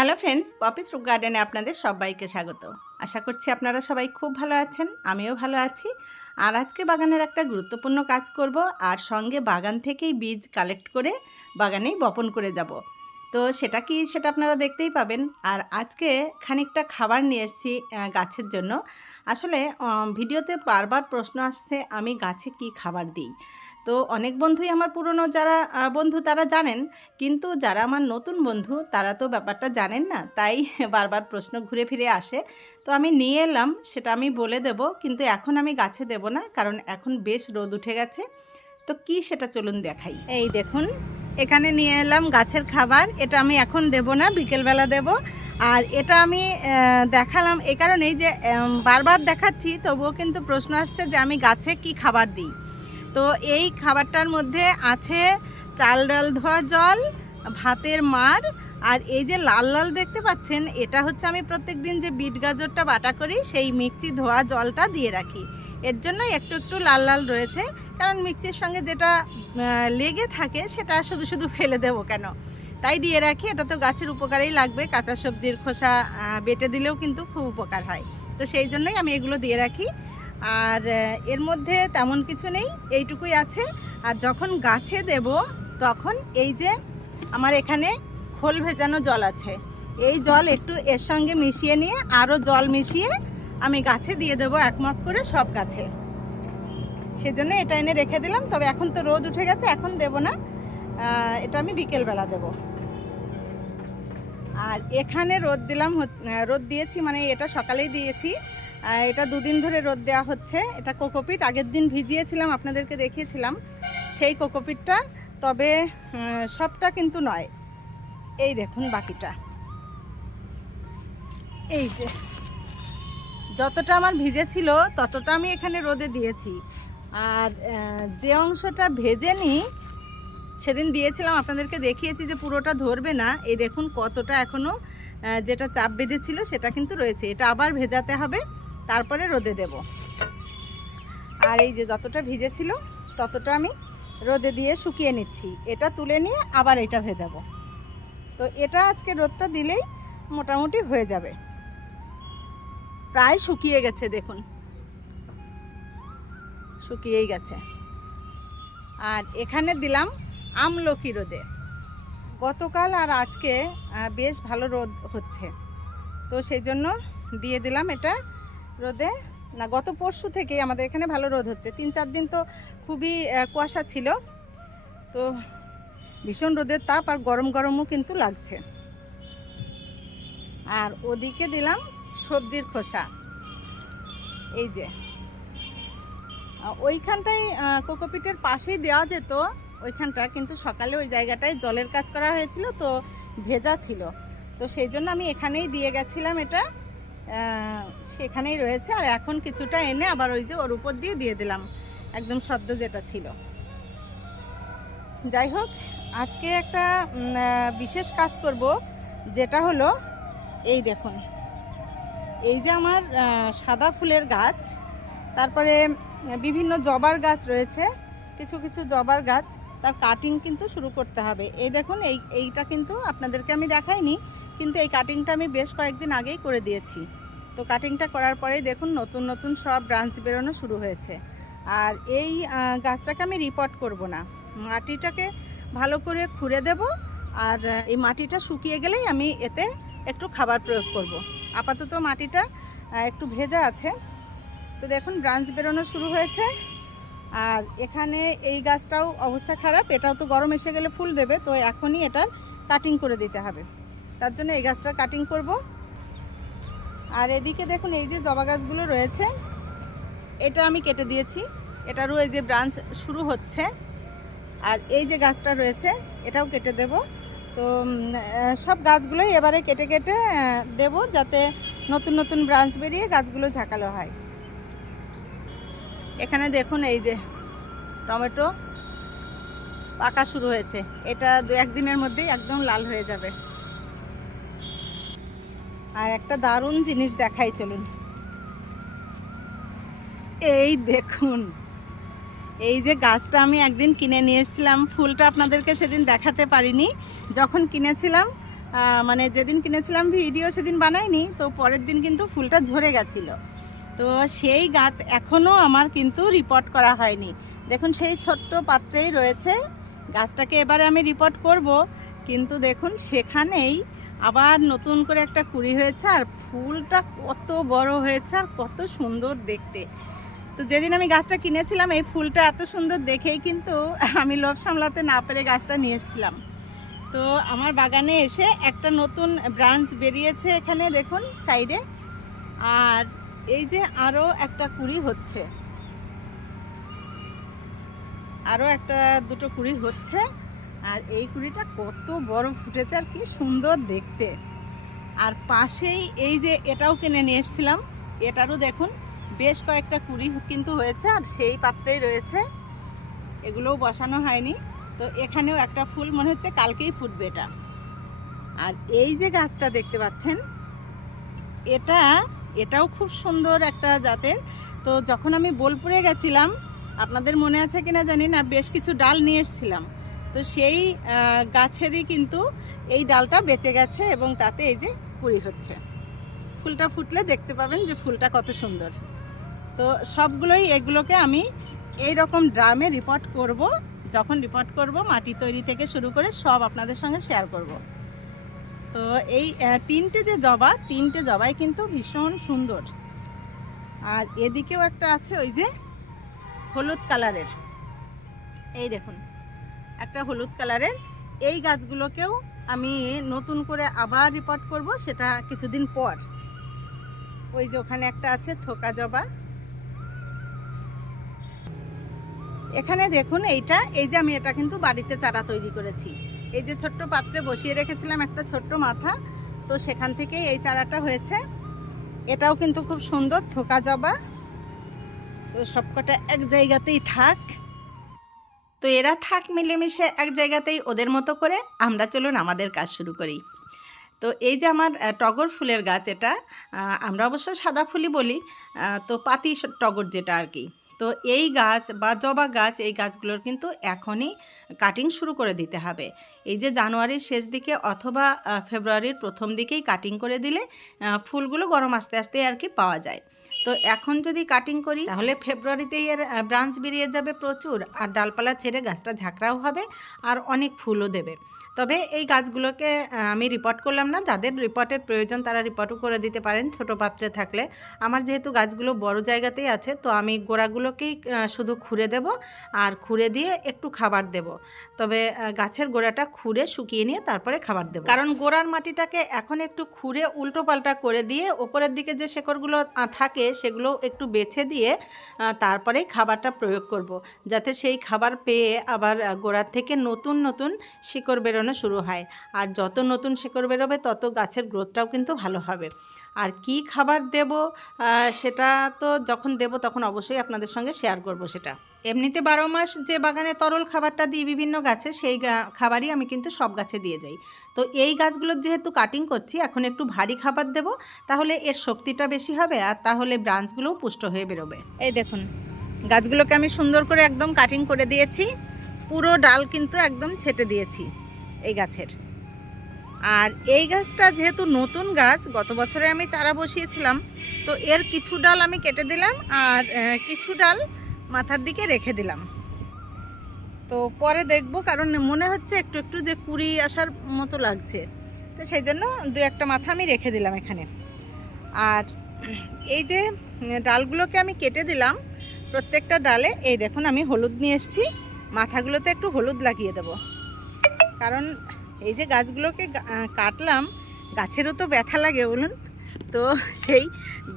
Hello friends Poppy's রুক গার্ডেনে আপনাদের সবাইকে স্বাগত। আশা করছি আপনারা সবাই খুব ভালো আছেন, আমিও ভালো আছি। আর আজকে বাগানের একটা গুরুত্বপূর্ণ কাজ করব, আর সঙ্গে বাগান থেকেই বীজ কালেক্ট করে বাগানেই বপন করে যাব। তো সেটা কি সেটা আপনারা দেখতেই পাবেন। আর আজকে খানিকটা খাবার নিয়ে এসেছি গাছের জন্য। আসলে ভিডিওতে বারবার প্রশ্ন আসছে, আমি গাছে কি খাবার দিই? তো অনেক বন্ধুই আমার পুরনো যারা বন্ধু তারা জানেন। কিন্তু যারা আমার নতুন বন্ধু, তারা তো ব্যাপারটা জানেন না। তাই বারবার প্রশ্ন ঘুরে ফিরে আসে। তো আমি নিয়ে এলাম, সেটা আমি বলে দেব। কিন্তু এখন আমি গাছে দেব না, কারণ এখন বেশ রোদ উঠে গেছে। তো কি সেটা চলুন দেখাই। এই দেখুন, এখানে নিয়ে এলাম গাছের খাবার। এটা আমি এখন দেব না, বিকেলবেলা দেব। আর এটা আমি দেখালাম এই কারণেই যে বারবার দেখাচ্ছি, তবুও কিন্তু প্রশ্ন আসছে যে আমি গাছে কি খাবার দিই। তো এই খাবারটার মধ্যে আছে চাল ডাল ধোয়া জল, ভাতের মার, আর এই যে লাল লাল দেখতে পাচ্ছেন, এটা হচ্ছে আমি প্রত্যেক দিন যে বিট গাজরটা বাটা করি, সেই মিক্সি ধোয়া জলটা দিয়ে রাখি। এর জন্য একটু একটু লাল লাল রয়েছে, কারণ মিক্সির সঙ্গে যেটা লেগে থাকে, সেটা শুধু শুধু ফেলে দেবো কেন? তাই দিয়ে রাখি, এটা তো গাছের উপকারেই লাগবে, কাঁচা সবজির খোসা বেটে দিলেও কিন্তু খুব উপকার হয়। তো সেই জন্যই আমি এগুলো দিয়ে রাখি। আর এর মধ্যে তেমন কিছু নেই, এইটুকুই আছে। আর যখন গাছে দেব, তখন এই যে আমার এখানে খোল ভেজানো জল আছে। এই জল একটু এর সঙ্গে মিশিয়ে নিয়ে, আরও জল মিশিয়ে আমি গাছে দিয়ে দেবো একমক করে সব গাছে। সেজন্য এটা এনে রেখে দিলাম, তবে এখন তো রোদ উঠে গেছে, এখন দেব না। এটা আমি বিকেলবেলা দেব। আর এখানে রোদ দিলাম রোদ দিয়েছি মানে এটা সকালেই দিয়েছি। এটা দুদিন ধরে রোদ দেওয়া হচ্ছে। এটা কোকোপিট। আগের দিন ভিজিয়েছিলাম, আপনাদেরকে দেখিয়েছিলাম। সেই কোকোপিটটা। তবে সবটা কিন্তু নয়। এই দেখুন বাকিটা। এই যে, যতটা আমার ভিজেছিল, ততটা আমি এখানে রোদে দিয়েছি। আর যে অংশটা ভেজেনি, সেদিন দিয়েছিলাম, আপনাদেরকে দেখিয়েছি যে পুরোটা ধরবে না। এই দেখুন কতটা এখনও যেটা চাপ বেঁধেছিল, সেটা কিন্তু রয়েছে। এটা আবার ভেজাতে হবে। তারপরে রোদে দেব। আর এই যে যতটা ভিজেছিল, ততটা আমি রোদে দিয়ে শুকিয়ে নিচ্ছি। এটা তুলে নিয়ে আবার এটা ভেজাবো। তো এটা আজকে রোদটা দিলেই মোটামুটি হয়ে যাবে। প্রায় শুকিয়ে গেছে, দেখুন। শুকিয়েই গেছে। আর এখানে দিলাম আমলকি রোদে। গতকাল আর আজকে বেশ ভালো রোদ হচ্ছে। তো সেই জন্য দিয়ে দিলাম এটা রোদে। না, গত পরশু থেকেই আমাদের এখানে ভালো রোদ হচ্ছে। তিন চার দিন তো খুবই কুয়াশা ছিল। তো ভীষণ রোদের তাপ আর গরম গরমও কিন্তু লাগছে। আর ওদিকে দিলাম সবজির খোসা। এই যে। ওইখানটাই কোকোপিটের পাশেই দেওয়া যেত। ওইখানটা কিন্তু সকালে ওই জায়গাটায় জলের কাজ করা হয়েছিল, তো ভেজা ছিল। তো সেই জন্য আমি এখানেই দিয়ে গেছিলাম এটা। সেখানেই রয়েছে। আর এখন কিছুটা এনে আবার ওই যে ওর উপর দিয়ে দিয়ে দিলাম। একদম সদ্য যেটা ছিল। যাই হোক, আজকে একটা বিশেষ কাজ করব, যেটা হলো, এই দেখুন। এই যে আমার সাদা ফুলের গাছ, তারপরে বিভিন্ন জবার গাছ রয়েছে, কিছু কিছু জবার গাছ, তার কাটিং কিন্তু শুরু করতে হবে। এই দেখুন, এই, এইটা কিন্তু আপনাদেরকে আমি দেখাইনি। কিন্তু এই কাটিংটা আমি বেশ কয়েকদিন আগেই করে দিয়েছি। তো কাটিংটা করার পরেই দেখুন, নতুন নতুন সব ব্রাঞ্চ বেরোনো শুরু হয়েছে। আর এই গাছটাকে আমি রিপোর্ট করব না। মাটিটাকে ভালো করে খুঁড়ে দেব আর এই মাটিটা শুকিয়ে গেলেই আমি এতে একটু খাবার প্রয়োগ করব। আপাতত মাটিটা একটু ভেজা আছে। তো দেখুন ব্রাঞ্চ বেরোনো শুরু হয়েছে। আর এখানে এই গাছটাও অবস্থা খারাপ। এটাও তো গরম এসে গেলে ফুল দেবে। তো এখনই এটার কাটিং করে দিতে হবে। তার জন্য এই গাছটা কাটিং করব। আর এদিকে দেখুন, এই যে জবা গাছগুলো রয়েছে, এটা আমি কেটে দিয়েছি। এটারও এই যে ব্রাঞ্চ শুরু হচ্ছে। আর এই যে গাছটা রয়েছে, এটাও কেটে দেব। তো সব গাছগুলোই এবারে কেটে কেটে দেব যাতে নতুন নতুন ব্রাঞ্চ বেরিয়ে গাছগুলো ঝাঁকালো হয়। এখানে দেখুন, এই যে টমেটো পাকা শুরু হয়েছে। এটা দু একদিনের মধ্যেই একদম লাল হয়ে যাবে। আর একটা দারুণ জিনিস দেখাই, চলুন। এই দেখুন, এই যে গাছটা আমি একদিন কিনে নিয়ে ফুলটা আপনাদেরকে সেদিন দেখাতে পারিনি। যখন কিনেছিলাম মানে যেদিন কিনেছিলাম ভিডিও সেদিন বানাইনি, তো পরের দিন কিন্তু ফুলটা ঝরে গেছিল। তো সেই গাছ এখনও আমার কিন্তু রিপোর্ট করা হয়নি। দেখুন, সেই ছোট্ট পাত্রেই রয়েছে। গাছটাকে এবারে আমি রিপোর্ট করব, কিন্তু দেখুন, সেখানেই আবার নতুন করে একটা কুড়ি হয়েছে, আর ফুলটা কত বড় হয়েছে আর কত সুন্দর দেখতে। তো যেদিন আমি গাছটা কিনেছিলাম, এই ফুলটা এত সুন্দর দেখেই কিন্তু আমি লোভ সামলাতে না পেরে গাছটা নিয়ে এসেছিলাম। তো আমার বাগানে এসে একটা নতুন ব্রাঞ্চ বেরিয়েছে এখানে, দেখুন, সাইডে। আর এই যে আরও একটা কুড়ি হচ্ছে। আরও একটা, দুটো কুড়ি হচ্ছে। আর এই কুড়িটা কত বড় ফুটেছে আর কি সুন্দর দেখতে। আর পাশেই এই যে এটাও কিনে নিয়ে এসেছিলাম, এটারও দেখুন বেশ কয়েকটা কুড়ি কিন্তু হয়েছে আর সেই পাত্রেই রয়েছে। এগুলোও বসানো হয়নি। তো এখানেও একটা ফুল মনে হচ্ছে কালকেই ফুটবে এটা। আর এই যে গাছটা দেখতে পাচ্ছেন, এটা, এটাও খুব সুন্দর একটা জাতের। তো যখন আমি বোলপুরে গেছিলাম, আপনাদের মনে আছে কিনা জানি না, বেশ কিছু ডাল নিয়ে এসেছিলাম। তো সেই গাছেরই কিন্তু এই ডালটা বেঁচে গেছে এবং তাতে এই যে কুড়ি হচ্ছে। ফুলটা ফুটলে দেখতে পাবেন যে ফুলটা কত সুন্দর। তো সবগুলোই এগুলোকে আমি এই রকম ড্রামে রিপোর্ট করব। যখন রিপোর্ট করব, মাটি তৈরি থেকে শুরু করে সব আপনাদের সঙ্গে শেয়ার করব। তো এই তিনটে যে জবা, তিনটে জবাই কিন্তু ভীষণ সুন্দর। আর এদিকেও একটা আছে ওই যে হলুদ কালারের এই দেখুন। একটা হলুদ কালারের। এই গাছগুলোকেও আমি নতুন করে আবার রিপোর্ট করব, সেটা কিছুদিন পর। ওই যে ওখানে একটা আছে, থোকা জবা। এখানে দেখুন এইটা, এই যে আমি এটা কিন্তু বাড়িতে চারা তৈরি করেছি। এই যে ছোট্ট পাত্রে বসিয়ে রেখেছিলাম একটা ছোট্ট মাথা, তো সেখান থেকে এই চারাটা হয়েছে। এটাও কিন্তু খুব সুন্দর, থোকা জবা। তো সবকটা এক জায়গাতেই থাক। তো এরা থাক মিলেমিশে এক জায়গাতেই ওদের মতো করে আমরা চলুন আমাদের কাজ শুরু করি। তো এই যে আমার টগর ফুলের গাছ এটা আমরা অবশ্য সাদা ফুলই বলি তো পাতি টগর যেটা আর কি। তো এই গাছ বা জবা গাছ, এই গাছগুলোর কিন্তু এখনই কাটিং শুরু করে দিতে হবে। এই যে জানুয়ারির শেষ দিকে অথবা ফেব্রুয়ারির প্রথম দিকেই কাটিং করে দিলে ফুলগুলো গরম আস্তে আস্তে আর কি পাওয়া যায়। তো এখন যদি কাটিং করি, তাহলে ফেব্রুয়ারিতেই এর ব্রাঞ্চ বেরিয়ে যাবে প্রচুর, আর ডালপালা ছেড়ে গাছটা ঝাঁকড়াও হবে, আর অনেক ফুলও দেবে। তবে এই গাছগুলোকে আমি রিপোর্ট করলাম না। যাদের রিপোর্টের প্রয়োজন তারা রিপোর্টও করে দিতে পারেন ছোট পাত্রে থাকলে। আমার যেহেতু গাছগুলো বড় জায়গাতেই আছে, তো আমি গোড়াগুলোকেই শুধু খুঁড়ে দেব আর খুঁড়ে দিয়ে একটু খাবার দেব। তবে গাছের গোড়াটা খুঁড়ে শুকিয়ে নিয়ে তারপরে খাবার দেব। কারণ গোড়ার মাটিটাকে এখন একটু খুঁড়ে উল্টো পাল্টা করে দিয়ে ওপরের দিকে যে শেকড়গুলো থাকে সেগুলো একটু বেছে দিয়ে তারপরেই খাবারটা প্রয়োগ করব। যাতে সেই খাবার পেয়ে আবার গোড়ার থেকে নতুন নতুন শিকড় বেরোনো শুরু হয়। আর যত নতুন শিকড় বেরোবে, তত গাছের গ্রোথটাও কিন্তু ভালো হবে। আর কি খাবার দেব সেটা তো যখন দেব তখন অবশ্যই আপনাদের সঙ্গে শেয়ার করব সেটা। এমনিতে বারো মাস যে বাগানে তরল খাবারটা দিই বিভিন্ন গাছে, সেই খাবারই আমি কিন্তু সব গাছে দিয়ে যাই। তো এই গাছগুলোর যেহেতু কাটিং করছি, এখন একটু ভারী খাবার দেব, তাহলে এর শক্তিটা বেশি হবে আর তাহলে ব্রাঞ্চগুলোও পুষ্ট হয়ে বেরোবে। এই দেখুন, গাছগুলোকে আমি সুন্দর করে একদম কাটিং করে দিয়েছি। পুরো ডাল কিন্তু একদম ছেটে দিয়েছি। এই গাছের। আর এই গাছটা যেহেতু নতুন গাছ, গত বছরে আমি চারা বসিয়েছিলাম, তো এর কিছু ডাল আমি কেটে দিলাম আর কিছু ডাল মাথার দিকে রেখে দিলাম। তো পরে দেখব, কারণ মনে হচ্ছে একটু একটু যে কুড়ি আসার মতো লাগছে। তো সেই জন্য দু একটা মাথা আমি রেখে দিলাম এখানে। আর এই যে ডালগুলোকে আমি কেটে দিলাম প্রত্যেকটা ডালে, এই দেখুন আমি হলুদ নিয়ে এসেছি। মাথাগুলোতে একটু হলুদ লাগিয়ে দেব। কারণ এই যে গাছগুলোকে কাটলাম, গাছেরও তো ব্যথা লাগে বলুন। তো সেই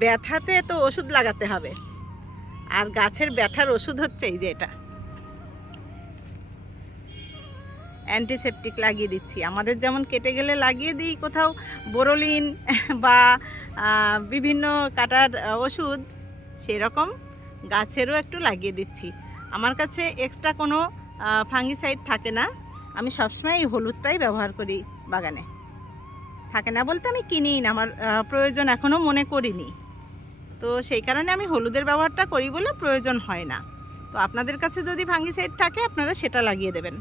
ব্যথাতে তো ওষুধ লাগাতে হবে। আর গাছের ব্যথার ওষুধ হচ্ছে এই যে এটা। অ্যান্টিসেপটিক লাগিয়ে দিচ্ছি। আমাদের যেমন কেটে গেলে লাগিয়ে দিই কোথাও বোরোলিন বা বিভিন্ন কাটার ওষুধ সেই রকম গাছেরও একটু লাগিয়ে দিচ্ছি। আমার কাছে এক্সট্রা কোনো ফাঙ্গিসাইড থাকে না। আমি সবসময় এই হলুদটাই ব্যবহার করি বাগানে। থাকে না বলতে আমি কিনিই না, আমার প্রয়োজন এখনও মনে করিনি। তো সেই কারণে আমি হলুদের ব্যবহারটা করি বলে প্রয়োজন হয় না। তো আপনাদের কাছে যদি ফাঙ্গিসাইড থাকে, আপনারা সেটা লাগিয়ে দেবেন।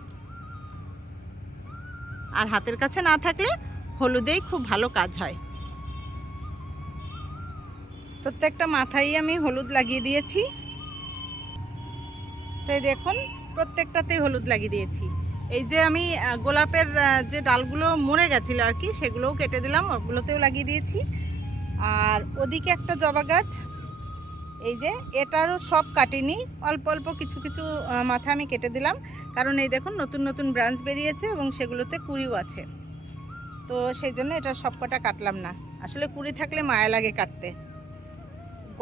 আর হাতের কাছে না থাকলে হলুদেই খুব ভালো কাজ হয়। প্রত্যেকটা মাথায় আমি হলুদ লাগিয়ে দিয়েছি। তাই দেখুন, প্রত্যেকটাতেই হলুদ লাগিয়ে দিয়েছি। এই যে আমি গোলাপের যে ডালগুলো মরে গেছিল আর কি, সেগুলোও কেটে দিলাম, ওগুলোতেও লাগিয়ে দিয়েছি। আর ওদিকে একটা জবা গাছ, এই যে এটারও সব কাটিনি, অল্প অল্প কিছু কিছু মাথা আমি কেটে দিলাম। কারণ এই দেখুন, নতুন নতুন ব্রাঞ্চ বেরিয়েছে এবং সেগুলোতে কুড়িও আছে। তো সেই জন্য এটা সব কটা কাটলাম না। আসলে কুড়ি থাকলে মায়া লাগে কাটতে।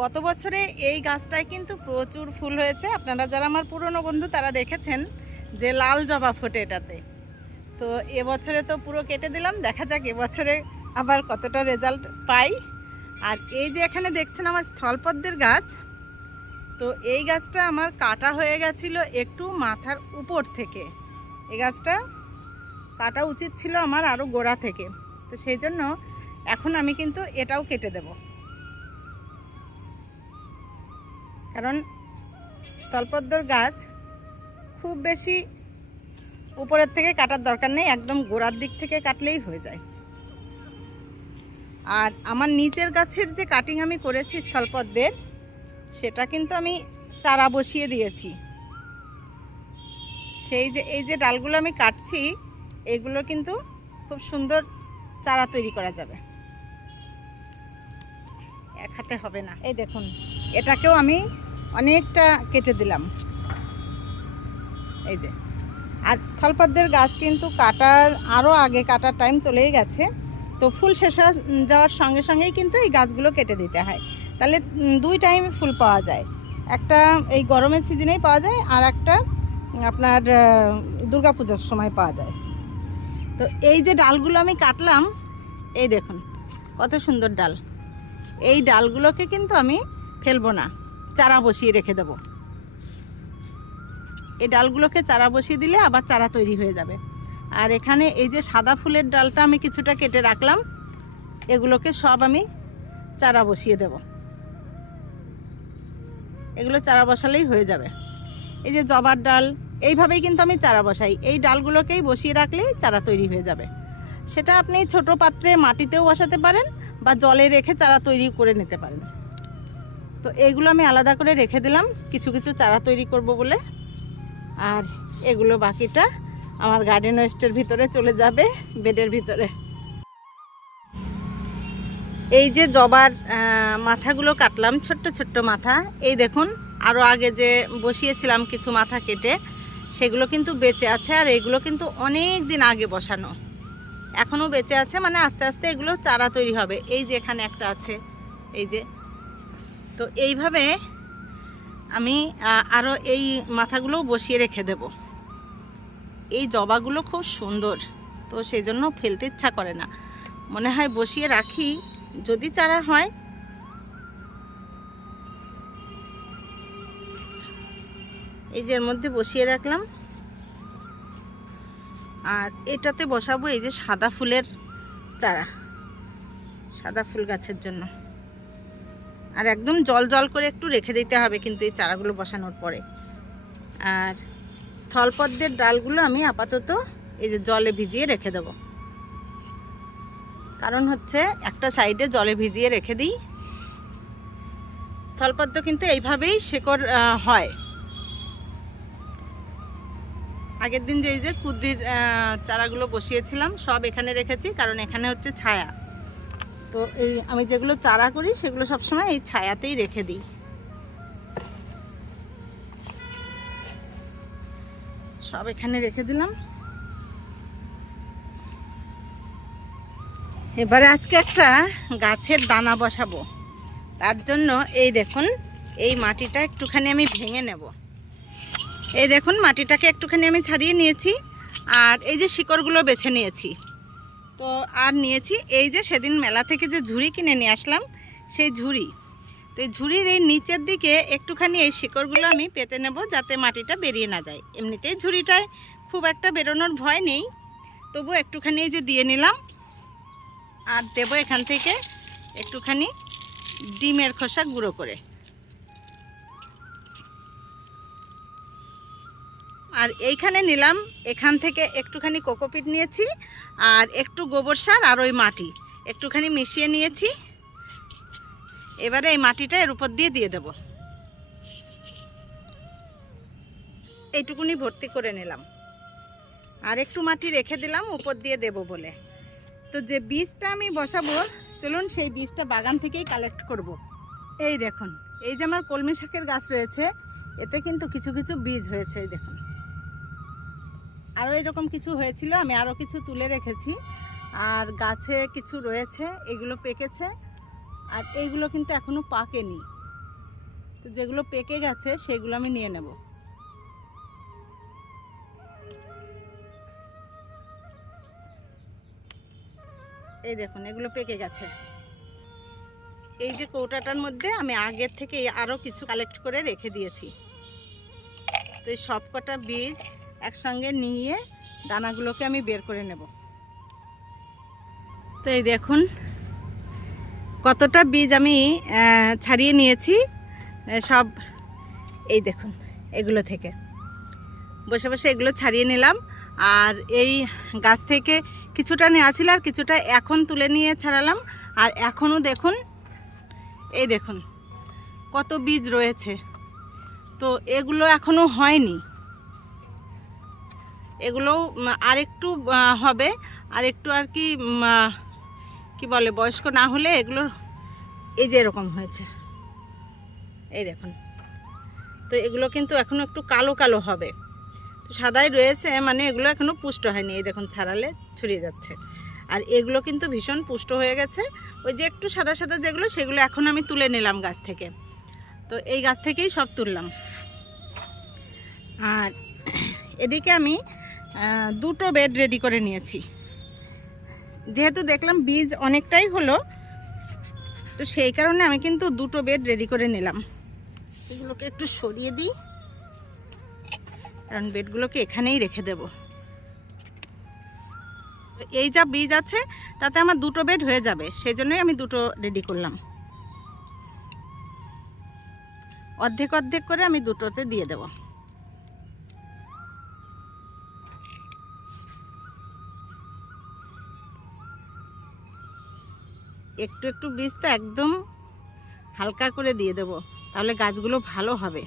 গত বছরে এই গাছটায় কিন্তু প্রচুর ফুল হয়েছে। আপনারা যারা আমার পুরনো বন্ধু, তারা দেখেছেন। যে লাল জবা ফোটে এটাতে। তো এবছরে তো পুরো কেটে দিলাম, দেখা যাক এবছরে আবার কতটা রেজাল্ট পাই। আর এই যে এখানে দেখছেন আমার স্থলপদ্মের গাছ, তো এই গাছটা আমার কাটা হয়ে গেছিল একটু মাথার উপর থেকে। এই গাছটা কাটা উচিত ছিল আমার আরও গোড়া থেকে। তো সেই জন্য এখন আমি কিন্তু এটাও কেটে দেব। কারণ স্থলপদ্মর গাছ খুব বেশি উপরের থেকে কাটার দরকার নেই, একদম গোড়ার দিক থেকে কাটলেই হয়ে যায়। আর আমার নিচের গাছের যে কাটিং আমি করেছি স্থলপদ্মের, সেটা কিন্তু আমি চারা বসিয়ে দিয়েছি। সেই যে, এই যে ডালগুলো আমি কাটছি, এগুলো কিন্তু খুব সুন্দর চারা তৈরি করা যাবে। এক হাতে হবে না। এই দেখুন, এটাকেও আমি অনেকটা কেটে দিলাম। এই যে। আজ স্থলপদ্মের গাছ কিন্তু কাটার আরও আগে কাটার টাইম চলেই গেছে। তো ফুল শেষ যাওয়ার সঙ্গে সঙ্গেই কিন্তু এই গাছগুলো কেটে দিতে হয়। তাহলে দুই টাইম ফুল পাওয়া যায়। একটা এই গরমের সিজনেই পাওয়া যায় আর একটা আপনার দুর্গা পুজোর সময় পাওয়া যায়। তো এই যে ডালগুলো আমি কাটলাম, এই দেখুন, কত সুন্দর ডাল। এই ডালগুলোকে কিন্তু আমি ফেলব না, চারা বসিয়ে রেখে দেবো। এই ডালগুলোকে চারা বসিয়ে দিলে আবার চারা তৈরি হয়ে যাবে। আর এখানে এই যে সাদা ফুলের ডালটা আমি কিছুটা কেটে রাখলাম, এগুলোকে সব আমি চারা বসিয়ে দেব। এগুলো চারা বসালেই হয়ে যাবে। এই যে জবার ডাল, এইভাবেই কিন্তু আমি চারা বসাই। এই ডালগুলোকেই বসিয়ে রাখলেই চারা তৈরি হয়ে যাবে। সেটা আপনি ছোট পাত্রে মাটিতেও বসাতে পারেন বা জলে রেখে চারা তৈরি করে নিতে পারেন। তো এইগুলো আমি আলাদা করে রেখে দিলাম। কিছু কিছু চারা তৈরি করব বলে। আর এগুলো বাকিটা আমার গার্ডেন ওয়েস্টের ভিতরে চলে যাবে, বেডের ভিতরে। এই যে জবার মাথাগুলো কাটলাম, ছোট্ট ছোট্ট মাথা। এই দেখুন আরও আগে যে বসিয়েছিলাম কিছু মাথা কেটে, সেগুলো কিন্তু বেঁচে আছে আর এগুলো কিন্তু অনেক দিন আগে বসানো। এখনও বেঁচে আছে মানে আস্তে আস্তে এগুলো চারা তৈরি হবে। এই যে এখানে একটা আছে, এই যে। তো এইভাবে আমি আরও এই মাথাগুলোও বসিয়ে রেখে দেব। এই জবাগুলো খুব সুন্দর, তো সেই জন্য ফেলতে ইচ্ছা করে না। মনে হয় বসিয়ে রাখি, যদি চারা হয়। এই যে এর মধ্যে বসিয়ে রাখলাম। আর এটাতে বসাবো এই যে সাদা ফুলের চারা, সাদা ফুল গাছের জন্য। আর একদম জল জল করে একটু রেখে দিতে হবে কিন্তু এই চারাগুলো বসানোর পরে। আর স্থলপদ্মের ডালগুলো আমি আপাতত এই যে জলে ভিজিয়ে রেখে দেব। কারণ হচ্ছে একটা সাইডে জলে ভিজিয়ে রেখে দিই। স্থলপদ্ম কিন্তু এইভাবেই শেকড় হয়। আগের দিন যে এই যে কুদ্রির চারাগুলো বসিয়েছিলাম সব এখানে রেখেছি, কারণ এখানে হচ্ছে ছায়া। তো এই আমি যেগুলো চারা করি, সেগুলো সবসময় এই ছায়াতেই রেখে দিই। সব এখানে রেখে দিলাম। এবারে আজকে একটা গাছের দানা বসাবো। তার জন্য এই দেখুন, এই মাটিটা একটুখানি আমি ভেঙে নেব। এই দেখুন, মাটিটাকে একটুখানি আমি ছাড়িয়ে নিয়েছি। আর এই যে শিকড়গুলো বেছে নিয়েছি। তো আর নিয়েছি। এই যে সেদিন মেলা থেকে যে ঝুড়ি কিনে নিয়ে আসলাম, সেই ঝুড়ি। তো এই ঝুড়ির এই নিচের দিকে একটুখানি এই শিকড়গুলো আমি পেতে নেব যাতে মাটিটা বেরিয়ে না যায়। এমনিতেই ঝুড়িটায় খুব একটা বেরোনোর ভয় নেই। তবু একটুখানি এই যে দিয়ে নিলাম। আর দেবো এখান থেকে একটুখানি ডিমের খোসা গুঁড়ো করে। আর এইখানে নিলাম, এখান থেকে একটুখানি কোকোপিট নিয়েছি আর একটু গোবর সার আর ওই মাটি। একটুখানি মিশিয়ে নিয়েছি। এবারে এই মাটিটা এর উপর দিয়ে দিয়ে দেব। এইটুকুনি ভর্তি করে নিলাম। আর একটু মাটি রেখে দিলাম, উপর দিয়ে দেব বলে। তো যে বীজটা আমি বসাবো, চলুন সেই বীজটা বাগান থেকেই কালেক্ট করব। এই দেখুন, এই যে আমার কলমি শাকের গাছ রয়েছে, এতে কিন্তু কিছু কিছু বীজ হয়েছে, এই দেখুন। আরও এরকম কিছু হয়েছিল, আমি আরও কিছু তুলে রেখেছি। আর গাছে কিছু রয়েছে, এগুলো পেকেছে। আর এইগুলো কিন্তু এখনও পাকেনি। তো যেগুলো পেকে গেছে, সেগুলো আমি নিয়ে নেব। এই দেখুন, এগুলো পেকে গেছে। এই যে কৌটাটার মধ্যে আমি আগের থেকে আরও কিছু কালেক্ট করে রেখে দিয়েছি। তো এই সব কটা বীজ একসঙ্গে নিয়ে দানাগুলোকে আমি বের করে নেব। তো এই দেখুন কতটা বীজ আমি ছাড়িয়ে নিয়েছি সব এই দেখুন এগুলো থেকে। বসে বসে এগুলো ছাড়িয়ে নিলাম। আর এই গাছ থেকে কিছুটা নেওয়া ছিল আর কিছুটা এখন তুলে নিয়ে ছাড়ালাম। আর এখনও দেখুন, এই দেখুন কত বীজ রয়েছে। তো এগুলো এখনও হয়নি। এগুলো আরেকটু হবে। আর একটু আর কি কি বলে, বয়স্ক না হলে এগুলো, এই যে এরকম হয়েছে। এই দেখুন। তো এগুলো কিন্তু এখনও একটু কালো কালো হবে। তো সাদাই রয়েছে মানে এগুলো এখনও পুষ্ট হয়নি, এই দেখুন, ছাড়ালে ছড়িয়ে যাচ্ছে। আর এগুলো কিন্তু ভীষণ পুষ্ট হয়ে গেছে। ওই যে একটু সাদা সাদা যেগুলো, সেগুলো এখন আমি তুলে নিলাম গাছ থেকে। তো এই গাছ থেকেই সব তুললাম। আর এদিকে আমি দুটো বেড রেডি করে নিয়েছি। যেহেতু দেখলাম বীজ অনেকটাই হলো, তো সেই কারণে আমি কিন্তু দুটো বেড রেডি করে নিলাম। এগুলোকে একটু সরিয়ে দিই, কারণ বেডগুলোকে এখানেই রেখে দেব। এই যা বীজ আছে, তাতে আমার দুটো বেড হয়ে যাবে সেই জন্যই আমি দুটো রেডি করলাম। অর্ধেক অর্ধেক করে আমি দুটোতে দিয়ে দেব। একটু একটু বীজ তো একদম হালকা করে দিয়ে দেব তাহলে গাছগুলো ভালো হবে।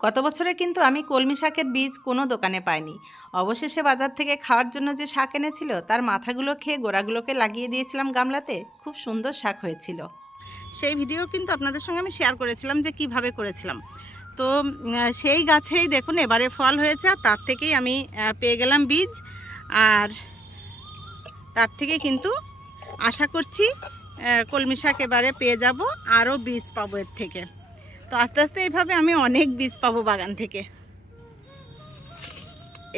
গত বছরে কিন্তু আমি কলমি শাকের বীজ কোনো দোকানে পাইনি। অবশেষে বাজার থেকে খাওয়ার জন্য যে শাক এনেছিল তার মাথাগুলো খেয়ে গোড়াগুলোকে লাগিয়ে দিয়েছিলাম গামলাতে খুব সুন্দর শাক হয়েছিল। সেই ভিডিও কিন্তু আপনাদের সঙ্গে আমি শেয়ার করেছিলাম যে কীভাবে করেছিলাম। তো সেই গাছেই দেখুন এবারে ফল হয়েছে আর তার থেকেই আমি পেয়ে গেলাম বীজ। আর তার থেকে কিন্তু আশা করছি কলমি শাক এবারে পেয়ে যাব, আরও বীজ পাবো এর থেকে। তো আস্তে আস্তে এইভাবে আমি অনেক বীজ পাবো বাগান থেকে।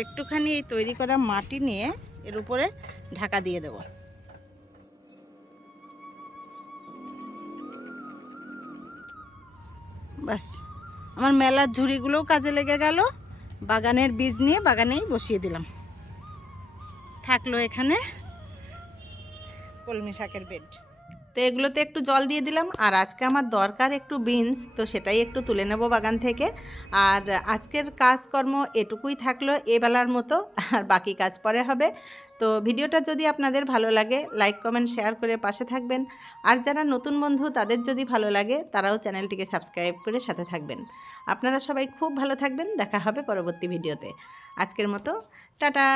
একটুখানি এই তৈরি করা মাটি নিয়ে এর উপরে ঢাকা দিয়ে দেব। বাস আমার মেলার ঝুড়িগুলোও কাজে লেগে গেল। বাগানের বীজ নিয়ে বাগানেই বসিয়ে দিলাম। থাকল এখানে কলমি শাকের বেড। তো এগুলোতে একটু জল দিয়ে দিলাম, আর আজকে আমার দরকার একটু বিনস, তো সেটাই একটু তুলে নেব বাগান থেকে। আর আজকের কাজকর্ম এটুকুই থাকল এবেলার মতো, আর বাকি কাজ পরে হবে। তো ভিডিওটা যদি আপনাদের ভালো লাগে, লাইক, কমেন্ট, শেয়ার করে পাশে থাকবেন। আর যারা নতুন বন্ধু, তাদের যদি ভালো লাগে, তারাও চ্যানেলটিকে সাবস্ক্রাইব করে সাথে থাকবেন। আপনারা সবাই খুব ভালো থাকবেন, দেখা হবে পরবর্তী ভিডিওতে। আজকের মতো, টাটা!